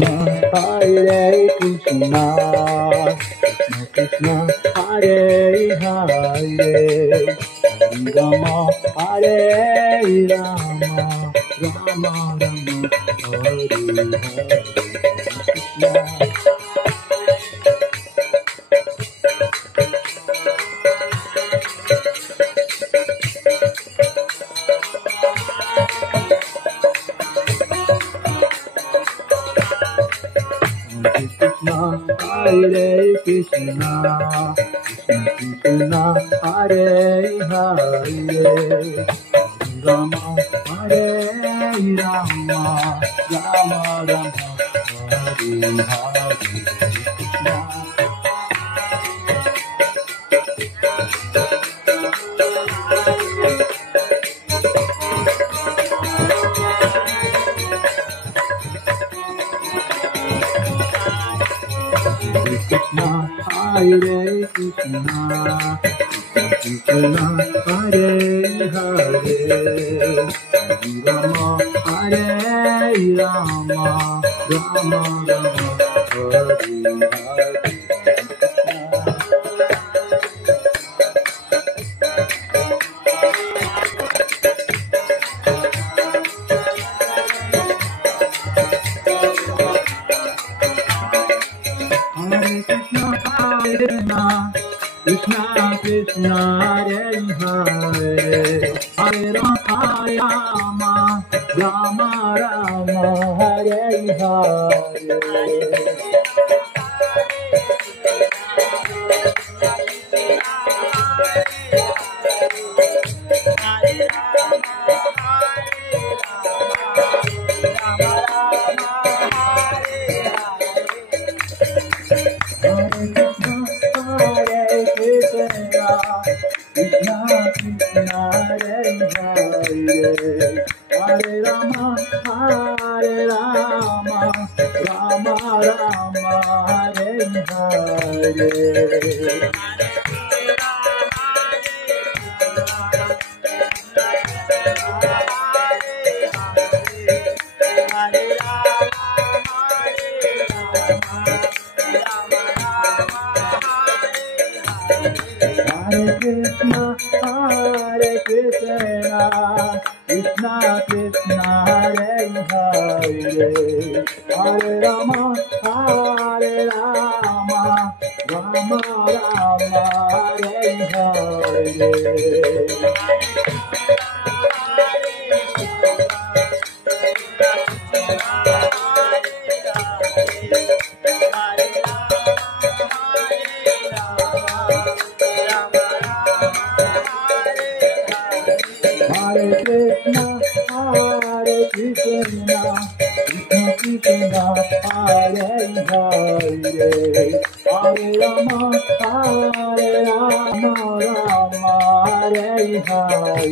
Hare Krishna, Krishna Krishna, Hare Hare, Rama Hare Rama, Rama Rama, Hare Hare, Krishna. Hare Krishna, Krishna Krishna, Hare Hare, Rama Hare Rama, Rama Rama, Hare Hare, Krishna. Krishna, Hare Krishna, Krishna Krishna, Hare Hare, Rama Hare Rama, Rama Rama, Hare Hare. Krishna Krishna, Hare Hare, Hare Rama, Rama Rama, Hare Hare. Krishna Krishna, Hare Hare, Hare Rama, Hare Rama, Rama Rama, Hare Hare. Hare Krishna, Hare Krishna, Krishna Krishna, Hare Hare, Hare Rama, Hare Rama, Rama Rama, Hare Hare. Hare Krishna, Hare Krishna, Krishna Krishna, Hare Hare, Hare Rama, Hare Rama, Rama Hare Hare.